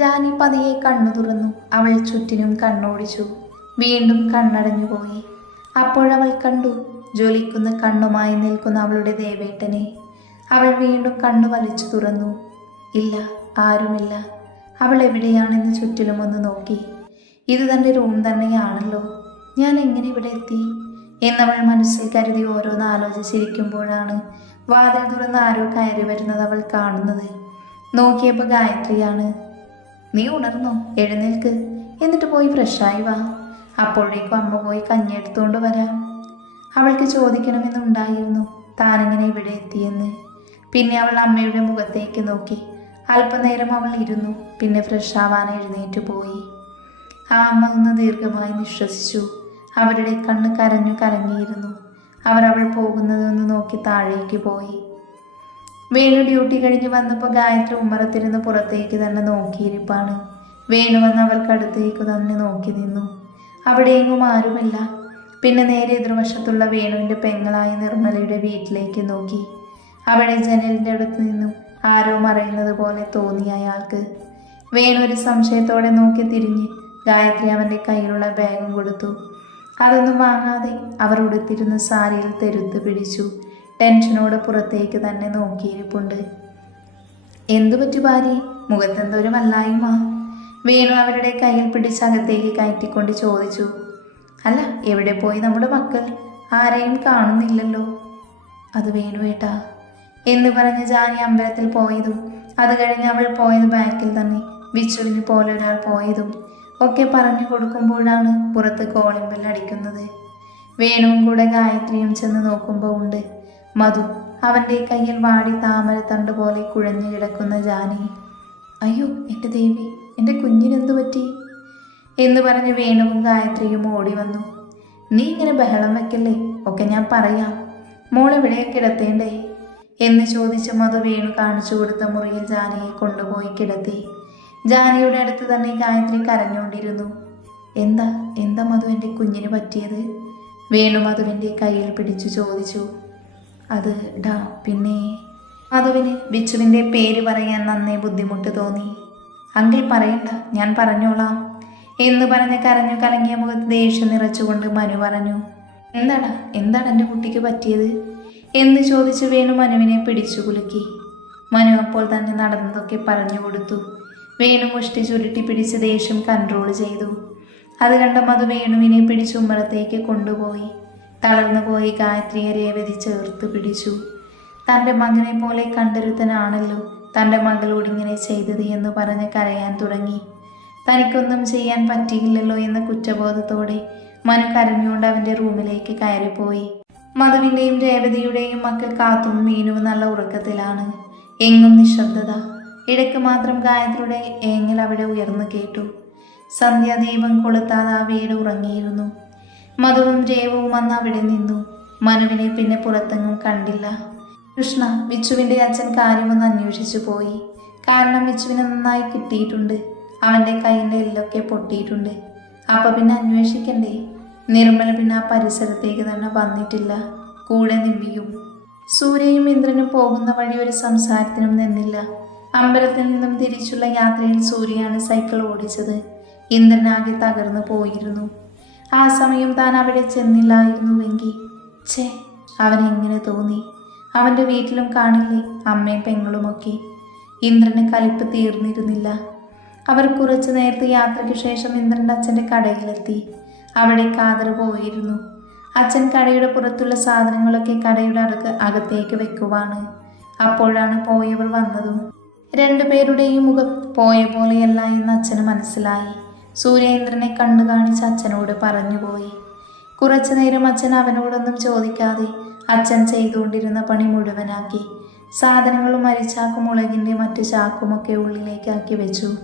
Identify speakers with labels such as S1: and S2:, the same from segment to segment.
S1: ജാനി പതിയെ കണ്ണു തുറന്നു. അവൾ ചുറ്റിനും കണ്ണോടിച്ചു. വീണ്ടും കണ്ണടഞ്ഞുപോയി അപ്പോഴവൾ കണ്ടു. ജ്വലിക്കുന്ന കണ്ണുമായി നിൽക്കുന്ന അവളുടെ ദേവേട്ടനെ. അവൾ വീണ്ടും കണ്ണു വലിച്ചു തുറന്നു. ഇല്ല ആരുമില്ല. അവൾ എവിടെയാണെന്ന് ചുറ്റിലും ഒന്ന് നോക്കി. ഇത് തന്റെ റൂം തന്നെയാണല്ലോ. ഞാൻ എങ്ങനെ ഇവിടെ എത്തി? എന്നവൾ മനസ്സിൽ കരുതി ഓരോന്ന് ആലോചിച്ചിരിക്കുമ്പോഴാണ് വാതിൽ തുറന്ന് ആരോ കയറി വരുന്നത് അവൾ കാണുന്നത്. നോക്കിയപ്പോൾ ഗായത്രിയാണ്. നീ ഉണർന്നോ എഴുന്നേൽക്ക്. എന്നിട്ട് പോയി ഫ്രഷായി വാ. അപ്പോഴേക്കും അമ്മ പോയി കഞ്ഞി എടുത്തുകൊണ്ട് വരാം. അവൾക്ക് ചോദിക്കണമെന്നുണ്ടായിരുന്നു. താനെങ്ങനെ ഇവിടെ എത്തിയെന്ന്. പിന്നെ അവൾ അമ്മയുടെ മുഖത്തേക്ക് നോക്കി. അല്പനേരം അവൾ ഇരുന്നു. പിന്നെ ഫ്രഷാവാൻ എഴുന്നേറ്റ് പോയി. ആ അമ്മ ഒന്ന് ദീർഘമായി നിശ്വസിച്ചു. അവരുടെ കണ്ണ് കരഞ്ഞു കലങ്ങിയിരുന്നു. അവരവൾ പോകുന്നതൊന്ന് നോക്കി താഴേക്ക് പോയി. വേണു ഡ്യൂട്ടി കഴിഞ്ഞ് വന്നപ്പോൾ ഗായത്രി ഉമ്മറത്തിരുന്ന് പുറത്തേക്ക് തന്നെ നോക്കിയിരിപ്പാണ്. വേണു വന്ന് അവർക്കടുത്തേക്ക് തന്നെ നോക്കി നിന്നു. അവിടെയെങ്ങും ആരുമില്ല. പിന്നെ നേരെ എതിർവശത്തുള്ള വേണുവിന്റെ പെങ്ങളായ നിർമ്മലയുടെ വീട്ടിലേക്ക് നോക്കി. അവിടെ ജനലിന്റെ അടുത്ത് നിന്നും. ആരോ മറയുന്നത് പോലെ തോന്നി അയാൾക്ക്. വേണു ഒരു സംശയത്തോടെ നോക്കി തിരിഞ്ഞ് ഗായത്രി അവന്റെ കയ്യിലുള്ള ബാഗും കൊടുത്തു. അതൊന്നും വാങ്ങാതെ അവർ ഉടുത്തിരുന്ന സാരിയിൽ തെരുത്ത് പിടിച്ചു. ടെൻഷനോടെ പുറത്തേക്ക് തന്നെ നോക്കിയിരിപ്പുണ്ട്. എന്തു പറ്റി ഭാര്യ? മുഖത്തെന്തൊരു വല്ലായ്മ വേണു അവരുടെ കയ്യിൽ പിടിച്ച് അകത്തേക്ക് കയറ്റിക്കൊണ്ട് ചോദിച്ചു. അല്ല എവിടെ പോയി നമ്മുടെ മക്കൾ? ആരെയും കാണുന്നില്ലല്ലോ. അത് വേണു വേണുവേട്ടാ എന്ന് പറഞ്ഞ് ജാനി അമ്പലത്തിൽ പോയതും അത് കഴിഞ്ഞ് അവൾ പോയത് ബാക്കിൽ തന്നെ വിച്ചുവിന് പോലെ ഒരാൾ പോയതും ഒക്കെ പറഞ്ഞു കൊടുക്കുമ്പോഴാണ് പുറത്ത് കോളിംഗ് ബെൽ അടിക്കുന്നത്. വേണുവും കൂടെ ഗായത്രിയും ചെന്ന് നോക്കുമ്പോൾ ഉണ്ട്. മധു അവന്റെ കയ്യിൽ വാടി താമരത്തണ്ട് പോലെ കുഴഞ്ഞു കിടക്കുന്ന ജാനി. അയ്യോ എന്റെ ദേവി എന്റെ കുഞ്ഞിനെന്തു പറ്റി? എന്ന് പറഞ്ഞ് വേണുവും ഗായത്രിയും ഓടി വന്നു. നീ ഇങ്ങനെ ബഹളം വെക്കല്ലേ? ഒക്കെ ഞാൻ പറയാം. മോൾ എവിടെയാ കിടത്തേണ്ടേ? എന്ന് ചോദിച്ച മധു വേണു കാണിച്ചു കൊടുത്ത മുറിയിൽ ജാനിയെ കൊണ്ടുപോയി കിടത്തി. ജാനിയുടെ അടുത്ത് തന്നെ ഗായത്രി കരഞ്ഞുകൊണ്ടിരുന്നു. എന്താ എന്താ മധു എന്റെ കുഞ്ഞിന് പറ്റിയത്? വേണു മധുവിന്റെ കയ്യിൽ പിടിച്ചു ചോദിച്ചു. അത് ഡാ പിന്നെ? മാധവിന് ബിച്ചുവിന്റെ പേര് പറയാൻ നന്നേ ബുദ്ധിമുട്ട് തോന്നി. അങ്കിൾ പറയണ്ട ഞാൻ പറഞ്ഞോളാം. എന്ന് പറഞ്ഞ് കരഞ്ഞു കലങ്ങിയ മുഖത്ത് ദേഷ്യം നിറച്ചുകൊണ്ട് മനു പറഞ്ഞു എന്താടാ എന്താണ് എന്റെ കുട്ടിക്ക് പറ്റിയത്? എന്ന് ചോദിച്ചു വേണു മനുവിനെ പിടിച്ചു കുലുക്കി. മനു അപ്പോൾ തന്നെ നടന്നതൊക്കെ പറഞ്ഞു കൊടുത്തു. വേണു മുഷ്ടി ചുരുട്ടി പിടിച്ച് ദേഷ്യം കൺട്രോൾ ചെയ്തു. അത് കണ്ട മധു വേണുവിനെ പിടിച്ച് ഉമ്മറത്തേക്ക് കൊണ്ടുപോയി. തളർന്നു പോയി ഗായത്രിയെ രേവതി ചേർത്ത് പിടിച്ചു. തന്റെ മകനെ പോലെ കണ്ടൊരുത്തനാണല്ലോ തന്റെ മകളോട് ഇങ്ങനെ ചെയ്തത് എന്ന് പറഞ്ഞ് കരയാൻ തുടങ്ങി. തനിക്കൊന്നും ചെയ്യാൻ പറ്റിയില്ലല്ലോ എന്ന കുറ്റബോധത്തോടെ മനു കരഞ്ഞുകൊണ്ട് അവന്റെ റൂമിലേക്ക് കയറിപ്പോയി. മധുവിന്റെയും രേവതിയുടെയും മക്കൾ കാത്തും മീനുവും നല്ല ഉറക്കത്തിലാണ്. എങ്ങും നിശബ്ദത. ഇടയ്ക്ക് മാത്രം ഗായത്രിയുടെ ഏങ്ങൽ അവിടെ ഉയർന്നു കേട്ടു. സന്ധ്യാദീപം കൊളുത്താതെ ആ വീട് ഉറങ്ങിയിരുന്നു. മധുവും രേവവും അന്ന് അവിടെ നിന്നു. മനുവിനെ പിന്നെ പുറത്തെങ്ങും കണ്ടില്ല. കൃഷ്ണ വിച്ചുവിന്റെ അച്ഛൻ കാര്യമൊന്ന് അന്വേഷിച്ചു പോയി. കാരണം വിച്ചുവിന് നന്നായി കിട്ടിയിട്ടുണ്ട്. അവന്റെ കൈയിന്റെ എല്ലൊക്കെ പൊട്ടിയിട്ടുണ്ട്. അപ്പം പിന്നെ അന്വേഷിക്കണ്ടേ? നിർമ്മല പിന്നെ ആ പരിസരത്തേക്ക് തന്നെ വന്നിട്ടില്ല. കൂടെ നിമ്മിയും. സൂര്യയും ഇന്ദ്രനും പോകുന്ന വഴി ഒരു സംസാരത്തിനും നിന്നില്ല. അമ്പലത്തിൽ നിന്നും തിരിച്ചുള്ള യാത്രയിൽ സൂര്യയാണ് സൈക്കിൾ ഓടിച്ചത്. ഇന്ദ്രനാകെ തകർന്നു പോയിരുന്നു. ആ സമയം താൻ അവിടെ ചെന്നില്ലായിരുന്നുവെങ്കിൽ. ഛേ അവൻ എങ്ങനെ തോന്നി? അവന്റെ വീട്ടിലും കാണില്ലേ അമ്മയും പെങ്ങളുമൊക്കെ ഇന്ദ്രന് കലിപ്പ് തീർന്നിരുന്നില്ല. അവർ കുറച്ചു നേരത്തെ യാത്രയ്ക്ക് ശേഷം ഇന്ദ്രൻ അച്ഛന്റെ കടയിലെത്തി. അവിടെ കാതർ പോയിരുന്നു. അച്ഛൻ കടയുടെ പുറത്തുള്ള സാധനങ്ങളൊക്കെ കടയുടെ അടുക്ക് അകത്തേക്ക് വെക്കുവാണ്. അപ്പോഴാണ് പോയവർ വന്നതും. രണ്ടുപേരുടെയും മുഖം പോയ പോലെയല്ല എന്ന് അച്ഛന് മനസ്സിലായി. സൂര്യേന്ദ്രനെ കണ്ണു കാണിച്ച് അച്ഛനോട് പറഞ്ഞുപോയി കുറച്ചു നേരം അച്ഛൻ അവനോടൊന്നും ചോദിക്കാതെ അച്ഛൻ ചെയ്തുകൊണ്ടിരുന്ന പണി മുഴുവനാക്കി. സാധനങ്ങളും അരിച്ചാക്കും മുളകിന്റെ മറ്റു ചാക്കുമൊക്കെ ഉള്ളിലേക്കാക്കി വെച്ചു.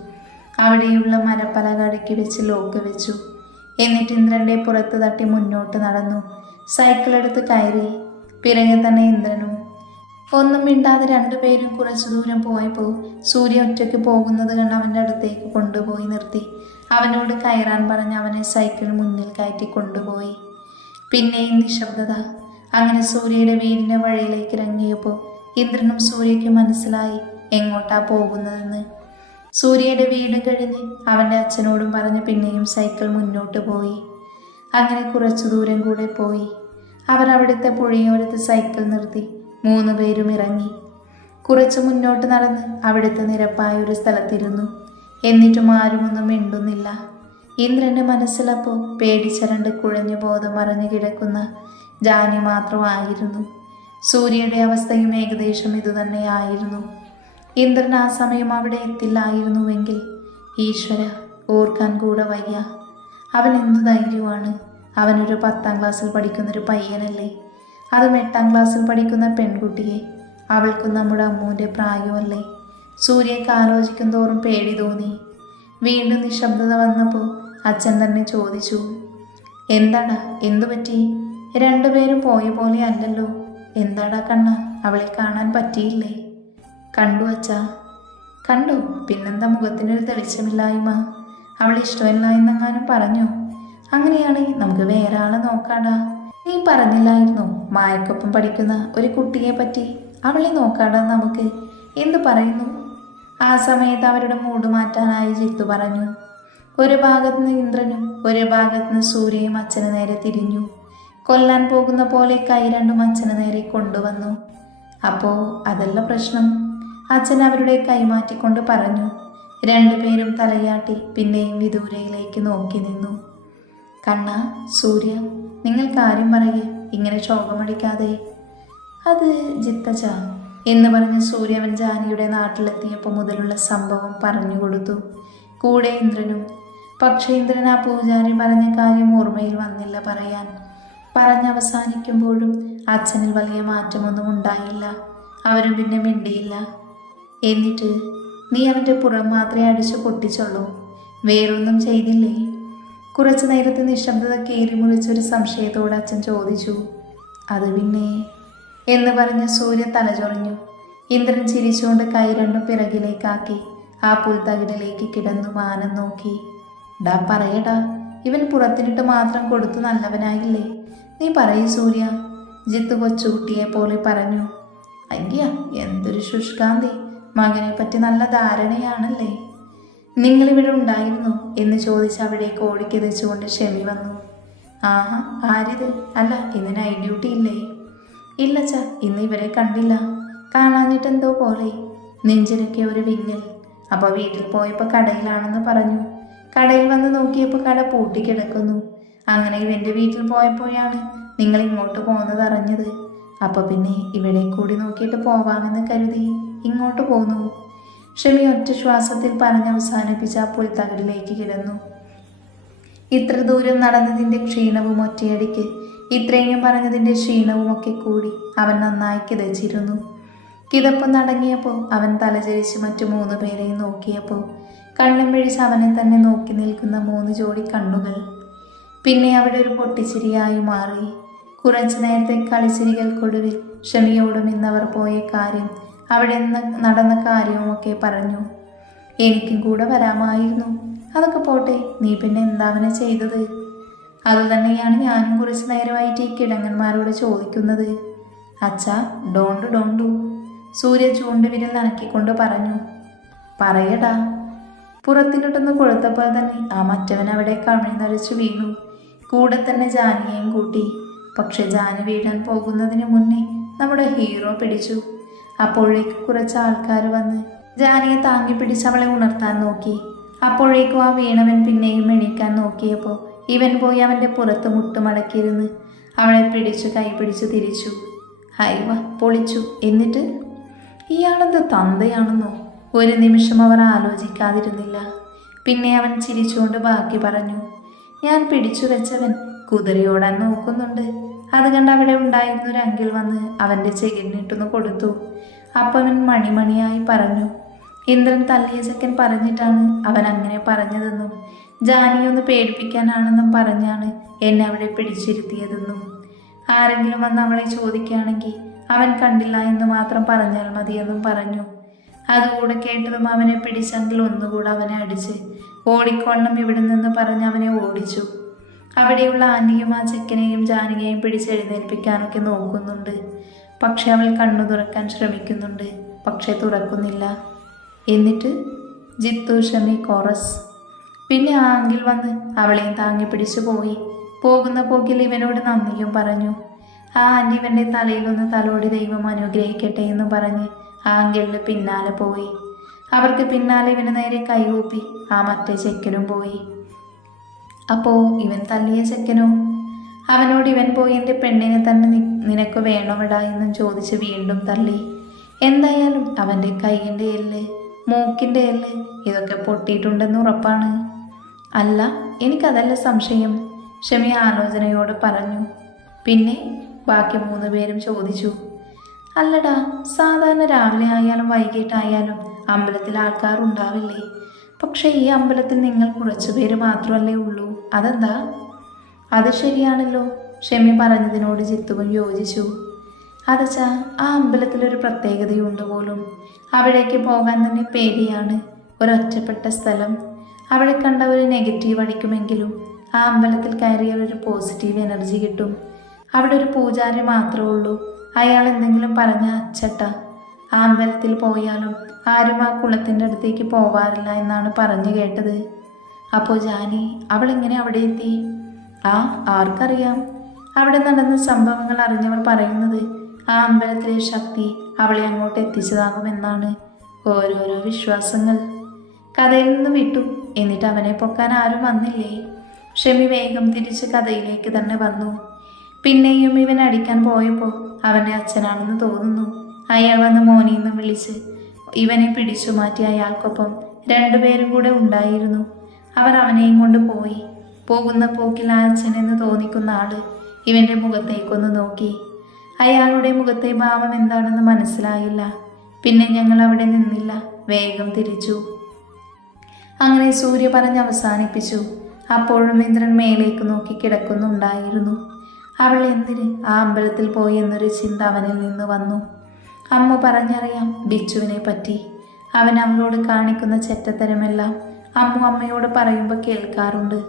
S1: അവിടെയുള്ള മരപ്പലക അടുക്കി വെച്ച് ലോക്ക് വെച്ചു. എന്നിട്ട് ഇന്ദ്രന്റെ പുറത്ത് തട്ടി മുന്നോട്ട് നടന്നു. സൈക്കിൾ എടുത്ത് കയറി. പിറകെ തന്നെ ഇന്ദ്രനും. ഒന്നും മിണ്ടാതെ രണ്ടുപേരും കുറച്ചു ദൂരം പോയപ്പോൾ സൂര്യ ഒറ്റയ്ക്ക് പോകുന്നത് കണ്ട് അവന്റെ അടുത്തേക്ക് കൊണ്ടുപോയി നിർത്തി. അവനോട് കയറാൻ പറഞ്ഞ് അവനെ സൈക്കിൾ മുന്നിൽ കയറ്റി കൊണ്ടുപോയി. പിന്നെയും നിശബ്ദത. അങ്ങനെ സൂര്യയുടെ വീടിന്റെ വഴിയിലേക്ക് ഇറങ്ങിയപ്പോൾ ഇന്ദ്രനും സൂര്യയ്ക്ക് മനസ്സിലായി എങ്ങോട്ടാ പോകുന്നതെന്ന്. സൂര്യയുടെ വീട് കഴിഞ്ഞ് അവന്റെ അച്ഛനോടും പറഞ്ഞ് പിന്നെയും സൈക്കിൾ മുന്നോട്ട് പോയി. അങ്ങനെ കുറച്ചു ദൂരം കൂടെ പോയി. അവർ അവിടുത്തെ പുഴയോരത്ത് സൈക്കിൾ നിർത്തി മൂന്ന് പേരും ഇറങ്ങി. കുറച്ച് മുന്നോട്ട് നടന്ന് അവിടുത്തെ നിരപ്പായ ഒരു സ്ഥലത്തിരുന്നു. എന്നിട്ടും ആരുമൊന്നും മിണ്ടുന്നില്ല. ഇന്ദ്രന്റെ മനസ്സിലപ്പോൾ പേടിച്ചരണ്ട് കുഴഞ്ഞു ബോധം മറഞ്ഞു കിടക്കുന്ന ജാനി മാത്രമായിരുന്നു. സൂര്യയുടെ അവസ്ഥയും ഏകദേശം ഇതുതന്നെയായിരുന്നു ഇന്ദ്രൻ ആ സമയം അവിടെ എത്തില്ലായിരുന്നുവെങ്കിൽ ഈശ്വര ഓർക്കാൻ കൂടെ വയ്യ. അവൻ എന്തു ധൈര്യമാണ്. അവനൊരു പത്താം ക്ലാസ്സിൽ പഠിക്കുന്നൊരു പയ്യനല്ലേ. അതും എട്ടാം ക്ലാസ്സിൽ പഠിക്കുന്ന പെൺകുട്ടിയെ. അവൾക്കും നമ്മുടെ അമ്മൂന്റെ പ്രായമല്ലേ. സൂര്യക്ക് ആലോചിക്കും തോറും പേടി തോന്നി. വീണ്ടും നിശബ്ദത വന്നപ്പോൾ അച്ഛൻ തന്നെ ചോദിച്ചു എന്താടാ എന്തു പറ്റി? രണ്ടുപേരും പോയ പോലെ അല്ലല്ലോ. എന്താടാ കണ്ണ അവളെ കാണാൻ പറ്റിയില്ലേ? കണ്ടു അച്ഛാ. കണ്ടു? പിന്നെന്താ മുഖത്തിനൊരു തെളിച്ചമില്ലായ്മ? അവളെ ഇഷ്ടമില്ല എന്നെങ്ങാനും പറഞ്ഞു? അങ്ങനെയാണെങ്കിൽ നമുക്ക് വേറെ ആളെ നോക്കാടാ. നീ പറഞ്ഞില്ലായിരുന്നു മായക്കൊപ്പം പഠിക്കുന്ന ഒരു കുട്ടിയെ പറ്റി. അവളെ നോക്കാടാ നമുക്ക്. എന്തു പറയുന്നു? ആ സമയത്ത് അവരുടെ മൂട് മാറ്റാനായി ജിത്തു പറഞ്ഞു. ഒരു ഭാഗത്ത് നിന്ന് ഇന്ദ്രനും ഒരു ഭാഗത്ത് നിന്ന് സൂര്യയും അച്ഛന് നേരെ തിരിഞ്ഞു. കൊല്ലാൻ പോകുന്ന പോലെ കൈ രണ്ടും അച്ഛന് നേരെ കൊണ്ടുവന്നു. അപ്പോ അതല്ല പ്രശ്നം. അച്ഛൻ അവരുടെ കൈമാറ്റിക്കൊണ്ട് പറഞ്ഞു. രണ്ടുപേരും തലയാട്ടി പിന്നെയും വിദൂരയിലേക്ക് നോക്കി നിന്നു. കണ്ണ സൂര്യ നിങ്ങൾ കാര്യം പറയേ. ഇങ്ങനെ ശോകമടിക്കാതെ അത് ജിത്തച്ച. എന്ന് പറഞ്ഞ് സൂര്യവൻ ജാനിയുടെ നാട്ടിലെത്തിയപ്പോൾ മുതലുള്ള സംഭവം പറഞ്ഞു കൊടുത്തു. കൂടെ ഇന്ദ്രനും. പക്ഷേ ഇന്ദ്രൻ ആ പൂജാരി പറഞ്ഞ കാര്യം ഓർമ്മയിൽ വന്നില്ല പറയാൻ. പറഞ്ഞവസാനിക്കുമ്പോഴും അച്ഛനിൽ വലിയ മാറ്റമൊന്നും ഉണ്ടായില്ല. അവരും പിന്നെ മിണ്ടിയില്ല. എന്നിട്ട് നീ അവന്റെ പുറം മാത്രമേ അടിച്ചു പൊട്ടിച്ചുള്ളൂ. വേറൊന്നും ചെയ്തില്ലേ? കുറച്ചു നേരത്തെ നിശബ്ദത കീറിമുറിച്ചൊരു സംശയത്തോടെ അച്ഛൻ ചോദിച്ചു. അത് പിന്നെ എന്ന് പറഞ്ഞ് സൂര്യൻ തലചൊറിഞ്ഞു. ഇന്ദ്രൻ ചിരിച്ചുകൊണ്ട് കൈ രണ്ടും പിറകിലേക്കാക്കി ആ പുൽത്തകിടിലേക്ക് കിടന്നു മാനം നോക്കി. ഡാ പറയടാ ഇവൻ പുറത്തിനിട്ട് മാത്രം കൊടുത്തു നല്ലവനായില്ലേ? നീ പറയൂ സൂര്യ ജിത്ത് കൊച്ചുകുട്ടിയെ പോലെ പറഞ്ഞു. അയ്യ എന്തൊരു ശുഷ്കാന്തി മകനെ പറ്റി നല്ല ധാരണയാണല്ലേ? നിങ്ങളിവിടെ ഉണ്ടായിരുന്നു? എന്ന് ചോദിച്ച് അവിടേക്ക് ഓടിക്കതച്ചുകൊണ്ട് ഷെമി വന്നു. ആഹാ ആരിത്? അല്ല ഇന്ന് നൈറ്റ് ഡ്യൂട്ടി ഇല്ലേ? ഇല്ല ച ഇന്ന് ഇവരെ കണ്ടില്ല. കാണാഞ്ഞിട്ടെന്തോ പോലെ. നെഞ്ചിനൊക്കെ ഒരു വിങ്ങൽ. അപ്പോൾ വീട്ടിൽ പോയപ്പോൾ കടയിലാണെന്ന് പറഞ്ഞു. കടയിൽ വന്ന് നോക്കിയപ്പോൾ കട പൂട്ടിക്കിടക്കുന്നു. അങ്ങനെ ഇവന്റെ വീട്ടിൽ പോയപ്പോഴാണ് നിങ്ങൾ ഇങ്ങോട്ട് പോകുന്നത് അറിഞ്ഞത്. അപ്പോൾ പിന്നെ ഇവിടെ കൂടി നോക്കിയിട്ട് പോവാമെന്ന് കരുതി ഇങ്ങോട്ട് പോന്നു. ഷമി ഒറ്റ ശ്വാസത്തിൽ പറഞ്ഞ് അവസാനിപ്പിച്ച ആ പുൽത്തകടിലേക്ക് കിടന്നു. ഇത്ര ദൂരം നടന്നതിന്റെ ക്ഷീണവും ഒറ്റയടിക്ക് ഇത്രയും പറഞ്ഞതിന്റെ ക്ഷീണവും ഒക്കെ കൂടി അവൻ നന്നായി കിതച്ചിരുന്നു. കിതപ്പ് നടങ്ങിയപ്പോൾ അവൻ തലചരിച്ച് മറ്റു മൂന്ന് പേരെയും നോക്കിയപ്പോൾ കണ്ണും പിഴിച്ച് അവനെ തന്നെ നോക്കി നിൽക്കുന്ന മൂന്ന് ജോഡി കണ്ണുകൾ. പിന്നെ അവിടെ ഒരു പൊട്ടിച്ചിരിയായി മാറി. കുറച്ചു നേരത്തെ കളിച്ചിരികൾക്കൊടുവിൽ ഷമിയോടും ഇന്നവർ പോയ കാര്യം അവിടെ നിന്ന് നടന്ന കാര്യവുമൊക്കെ പറഞ്ഞു. എനിക്കും കൂടെ വരാമായിരുന്നു. അതൊക്കെ പോട്ടെ നീ പിന്നെ എന്താവനെ ചെയ്തത്? അതുതന്നെയാണ് ഞാനും കുറച്ച് നേരമായിട്ട് ഈ കിടങ്ങന്മാരോട് ചോദിക്കുന്നത്. അച്ഛ ഡോണ്ട് ഡോണ്ടു. സൂര്യ ചൂണ്ടുവിരൽ നനക്കിക്കൊണ്ട് പറഞ്ഞു. പറയടാ. പുറത്തിനോട്ടൊന്ന് കൊഴുത്തപ്പോൾ തന്നെ ആ മറ്റവൻ അവിടെ കമിഴ്ന്നരച്ചു വീണു. കൂടെ തന്നെ ജാനിയെയും കൂട്ടി. പക്ഷെ ജാനി വീഴാൻ പോകുന്നതിന് മുന്നേ നമ്മുടെ ഹീറോ പിടിച്ചു. അപ്പോഴേക്ക് കുറച്ച് ആൾക്കാർ വന്ന് ജാനിയെ താങ്ങി പിടിച്ച് അവളെ ഉണർത്താൻ നോക്കി. അപ്പോഴേക്കും ആ വീണവൻ പിന്നെയും എണീക്കാൻ നോക്കിയപ്പോൾ ഇവൻ പോയി അവന്റെ പുറത്ത് മുട്ടുമടക്കിയിരുന്ന് അവളെ പിടിച്ചു കൈ പിടിച്ചു തിരിച്ചു. ഹൈവ പൊളിച്ചു. എന്നിട്ട്? ഇയാളെന്ത് തന്തയാണെന്നോ? ഒരു നിമിഷം അവർ ആലോചിക്കാതിരുന്നില്ല. പിന്നെ അവൻ ചിരിച്ചുകൊണ്ട് ബാക്കി പറഞ്ഞു ഞാൻ പിടിച്ചു വെച്ചവൻ കുതിരയോടാൻ നോക്കുന്നുണ്ട്. അത് കണ്ട് അവിടെ ഉണ്ടായിരുന്ന ഒരു അങ്കിൾ വന്ന് അവന്റെ ചെകിരിനിട്ടൊന്ന് കൊടുത്തു. അപ്പവൻ മണിമണിയായി പറഞ്ഞു ഇന്ദ്രൻ തല്ലിയ ചെക്കൻ പറഞ്ഞിട്ടാണ് അവൻ അങ്ങനെ പറഞ്ഞതെന്നും ജാനിയൊന്ന് പേടിപ്പിക്കാനാണെന്നും പറഞ്ഞാണ് എന്നെ അവിടെ പിടിച്ചിരുത്തിയതെന്നും. ആരെങ്കിലും വന്ന് അവളെ ചോദിക്കുകയാണെങ്കിൽ അവൻ കണ്ടില്ല എന്ന് മാത്രം പറഞ്ഞാൽ മതിയെന്നും പറഞ്ഞു. അതുകൂടെ കേട്ടതും അവനെ പിടിച്ചെങ്കിൽ ഒന്നുകൂടെ അവനെ അടിച്ച് ഓടിക്കൊള്ളണം ഇവിടെ നിന്ന് പറഞ്ഞ് അവനെ ഓടിച്ചു. അവിടെയുള്ള ആന്റിയും ആ ചെക്കനെയും ജാനകിയെയും പിടിച്ചെഴുന്നേൽപ്പിക്കാനൊക്കെ നോക്കുന്നുണ്ട്. പക്ഷെ അവൾ കണ്ണു തുറക്കാൻ ശ്രമിക്കുന്നുണ്ട്. പക്ഷെ തുറക്കുന്നില്ല. എന്നിട്ട് ജിത്തു ഷമി കോറസ്. പിന്നെ ആ അങ്കിൾ വന്ന് അവളെയും താങ്ങി പിടിച്ചു പോയി. പോകുന്ന പോക്കിൽ ഇവനോട് നന്ദിയും പറഞ്ഞു. ആ ആന്റി ഇവന്റെ തലയിലൊന്ന് തലോടി ദൈവം അനുഗ്രഹിക്കട്ടെ എന്ന് പറഞ്ഞ് ആ അങ്കിളിന് പിന്നാലെ പോയി. അവർക്ക് പിന്നാലെ ഇവന് നേരെ കൈകൂപ്പി ആ മറ്റേ ചെക്കനും പോയി. അപ്പോ ഇവൻ തല്ലിയ ചെക്കനോ? അവനോട് ഇവൻ പോയി എന്റെ പെണ്ണിനെ തന്നെ നിനക്ക് വേണോടാ എന്നും ചോദിച്ച് വീണ്ടും തള്ളി. എന്തായാലും അവന്റെ കൈയിന്റെ എല്ല് മൂക്കിന്റെ എല്ല് ഇതൊക്കെ പൊട്ടിയിട്ടുണ്ടെന്ന് ഉറപ്പാണ്. അല്ല എനിക്കതല്ല സംശയം. ഷമി ആലോചനയോട് പറഞ്ഞു. പിന്നെ ബാക്കി മൂന്ന് പേരും ചോദിച്ചു. അല്ലടാ സാധാരണ രാവിലെ ആയാലും വൈകിട്ടായാലും അമ്പലത്തിൽ ആൾക്കാർ ഉണ്ടാവില്ലേ? പക്ഷേ ഈ അമ്പലത്തിൽ നിങ്ങൾ കുറച്ചു പേര് മാത്രമല്ലേ ഉള്ളൂ. അതെന്താ? അത് ശരിയാണല്ലോ ഷെമി പറഞ്ഞതിനോട് ചിത്തുവും യോജിച്ചു. അതച്ചാ ആ അമ്പലത്തിലൊരു പ്രത്യേകതയുണ്ട് പോലും. അവിടേക്ക് പോകാൻ തന്നെ പേടിയാണ് ഒരൊറ്റപ്പെട്ട സ്ഥലം. അവിടെ കണ്ട ഒരു നെഗറ്റീവ് അടിക്കുമെങ്കിലും ആ അമ്പലത്തിൽ കയറിയ ഒരു പോസിറ്റീവ് എനർജി കിട്ടും. അവിടെ ഒരു പൂജാരി മാത്രമേ ഉള്ളൂ. അയാൾ എന്തെങ്കിലും പറഞ്ഞ അച്ചട്ട ആ അമ്പലത്തിൽ പോയാലും ആരും ആ കുളത്തിന്റെ അടുത്തേക്ക് പോവാറില്ല എന്നാണ് പറഞ്ഞു കേട്ടത്. അപ്പോൾ ജാനി അവൾ എങ്ങനെ അവിടെ എത്തി? ആ ആർക്കറിയാം. അവിടെ നടന്ന സംഭവങ്ങൾ അറിഞ്ഞവർ പറയുന്നത് ആ അമ്പലത്തിലെ ശക്തി അവളെ അങ്ങോട്ട് എത്തിച്ചതാകുമെന്നാണ് ഓരോരോ വിശ്വാസങ്ങൾ. കഥയിൽ നിന്ന് വിട്ടു. എന്നിട്ട് അവനെ പൊക്കാൻ ആരും വന്നില്ലേ? ഷെമി വേഗം തിരിച്ച് കഥയിലേക്ക് തന്നെ വന്നു. പിന്നെയും ഇവൻ അടിക്കാൻ പോയപ്പോൾ അവന്റെ അച്ഛനാണെന്ന് തോന്നുന്നു. അയാൾ വന്ന് മോനെന്ന് വിളിച്ച് ഇവനെ പിടിച്ചു മാറ്റി അയാൾക്കൊപ്പം രണ്ടുപേരും കൂടെ ഉണ്ടായിരുന്നു. അവർ അവനെയും കൊണ്ട് പോയി. പോകുന്ന പോക്കിൽ ആ അച്ഛനെന്ന് തോന്നിക്കുന്ന ആൾ ഇവന്റെ മുഖത്തേക്കൊന്ന് നോക്കി. അയാളുടെ മുഖത്തെ ഭാവം എന്താണെന്ന് മനസ്സിലായില്ല. പിന്നെ ഞങ്ങൾ അവിടെ നിന്നില്ല. വേഗം തിരിച്ചു. അങ്ങനെ സൂര്യ പറഞ്ഞ് അവസാനിപ്പിച്ചു. അപ്പോഴും ഇന്ദ്രൻ മേലേക്ക് നോക്കി കിടക്കുന്നുണ്ടായിരുന്നു. അവൾ എന്തിന് ആ അമ്പലത്തിൽ പോയി എന്നൊരു ചിന്ത അവനിൽ നിന്ന് വന്നു. അമ്മ പറഞ്ഞറിയാം ബിച്ചുവിനെ പറ്റി. അവൻ അവളോട് കാണിക്കുന്ന ചെറ്റത്തരമെല്ലാം അമ്മു അമ്മയോട് പറയുമ്പോൾ കേൾക്കാറുണ്ട്.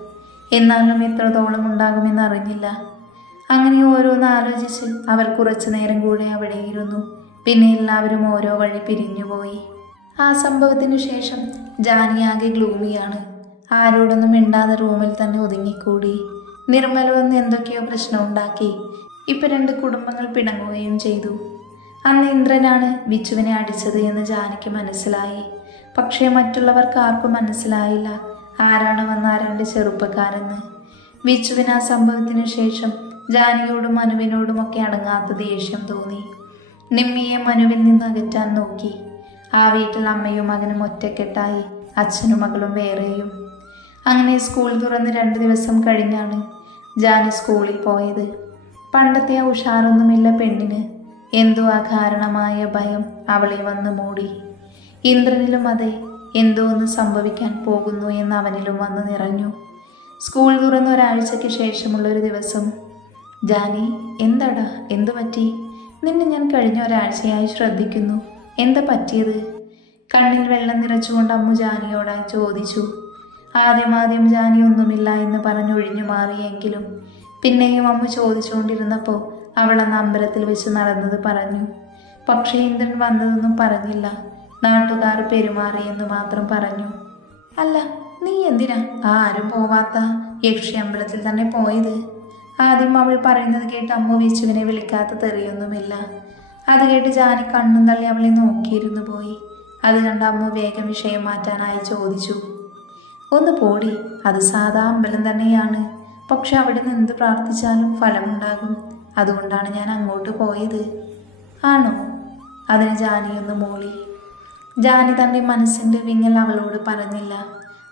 S1: എന്നാലും എത്രത്തോളം ഉണ്ടാകുമെന്ന് അറിഞ്ഞില്ല. അങ്ങനെ ഓരോന്ന് ആലോചിച്ച് അവർ കുറച്ചു നേരം കൂടെ അവിടെ ഇരുന്നു. പിന്നെ എല്ലാവരും ഓരോ വഴി പിരിഞ്ഞുപോയി ആ സംഭവത്തിന് ശേഷം ജാനിയാകെ ഗ്ലൂമിയാണ്. ആരോടൊന്നും മിണ്ടാതെ റൂമിൽ തന്നെ ഒതുങ്ങിക്കൂടി. നിർമ്മല വന്ന് എന്തൊക്കെയോ പ്രശ്നം ഉണ്ടാക്കി. ഇപ്പൊ രണ്ട് കുടുംബങ്ങൾ പിണങ്ങുകയും ചെയ്തു. അന്ന് ഇന്ദ്രനാണ് ബിച്ചുവിനെ അടിച്ചത് എന്ന് ജാനിക്ക് മനസ്സിലായി. പക്ഷേ മറ്റുള്ളവർക്ക് ആർക്കും മനസ്സിലായില്ല. ആരാണ് വന്ന ആ രണ്ട് ചെറുപ്പക്കാരെന്ന്. ബിച്ചുവിന് ആ സംഭവത്തിനു ശേഷം ജാനിയോടും മനുവിനോടും ഒക്കെ അടങ്ങാത്ത ദേഷ്യം തോന്നി. നിമ്മിയെ മനുവിൽ നിന്ന് അകറ്റാൻ നോക്കി. ആ വീട്ടിൽ അമ്മയും മകനും ഒറ്റക്കെട്ടായി. അച്ഛനും മകളും വേറെയും. അങ്ങനെ സ്കൂൾ തുറന്ന് രണ്ട് ദിവസം കഴിഞ്ഞാണ് ജാനി സ്കൂളിൽ പോയത്. പണ്ടത്തെ ആ ഉഷാറൊന്നുമില്ല പെണ്ണിന്. എന്തോ അകാരണമായ ഭയം അവളെ വന്ന് മൂടി. ഇന്ദ്രനിലും അതെ എന്തോ ഒന്ന് സംഭവിക്കാൻ പോകുന്നു എന്ന് അവനിലും വന്ന് നിറഞ്ഞു. സ്കൂൾ തുറന്ന ഒരാഴ്ചയ്ക്ക് ശേഷമുള്ള ഒരു ദിവസം ജാനി എന്താടാ? എന്തു പറ്റി? നിന്നെ ഞാൻ കഴിഞ്ഞ ഒരാഴ്ചയായി ശ്രദ്ധിക്കുന്നു. എന്താ പറ്റിയത്? കണ്ണിൽ വെള്ളം നിറച്ചുകൊണ്ട് അമ്മു ജാനിയോടായി ചോദിച്ചു. ആദ്യം ആദ്യം ജാനി ഒന്നുമില്ല എന്ന് പറഞ്ഞൊഴിഞ്ഞു മാറിയെങ്കിലും പിന്നെയും അമ്മ ചോദിച്ചുകൊണ്ടിരുന്നപ്പോൾ അവൾ അന്ന് അമ്പലത്തിൽ വെച്ച് നടന്നത് പറഞ്ഞു. പക്ഷേ ഇന്ദ്രൻ വന്നതൊന്നും പറഞ്ഞില്ല. നാട്ടുകാർ പെരുമാറിയെന്ന് മാത്രം പറഞ്ഞു. അല്ല നീ എന്തിനാ? ആരും പോവാത്ത യക്ഷി അമ്പലത്തിൽ തന്നെ പോയത്? ആദ്യം അവൾ പറയുന്നത് കേട്ട് അമ്മ വിച്ചുവിനെ വിളിക്കാത്ത തെറിയൊന്നുമില്ല. അത് കേട്ട് ജാനി കണ്ണും തള്ളി അവളെ നോക്കിയിരുന്നു പോയി. അത് കണ്ട് അമ്മ വേഗം വിഷയം മാറ്റാനായി ചോദിച്ചു. ഒന്ന് പോടി അത് സാധാ അമ്പലം തന്നെയാണ്. പക്ഷെ അവിടെ നിന്ന് എന്ത് പ്രാർത്ഥിച്ചാലും ഫലമുണ്ടാകും. അതുകൊണ്ടാണ് ഞാൻ അങ്ങോട്ട് പോയത്. ആണോ? അതിന് ജാനിയൊന്ന് മൂളി. ജാനി തന്റെ മനസ്സിന്റെ വിങ്ങൽ അവളോട് പറഞ്ഞില്ല.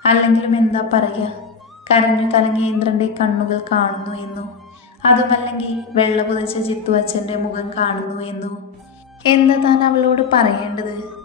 S1: അല്ലെങ്കിലും എന്താ പറയുക? കരഞ്ഞു കലങ്ങിയ ഇന്ദ്രന്റെ കണ്ണുകൾ കാണുന്നു എന്നു. അതുമല്ലെങ്കിൽ വെള്ള പുതച്ച അച്ഛന്റെ മുഖം കാണുന്നു എന്നു. എന്ന് താൻ അവളോട് പറയേണ്ടത്?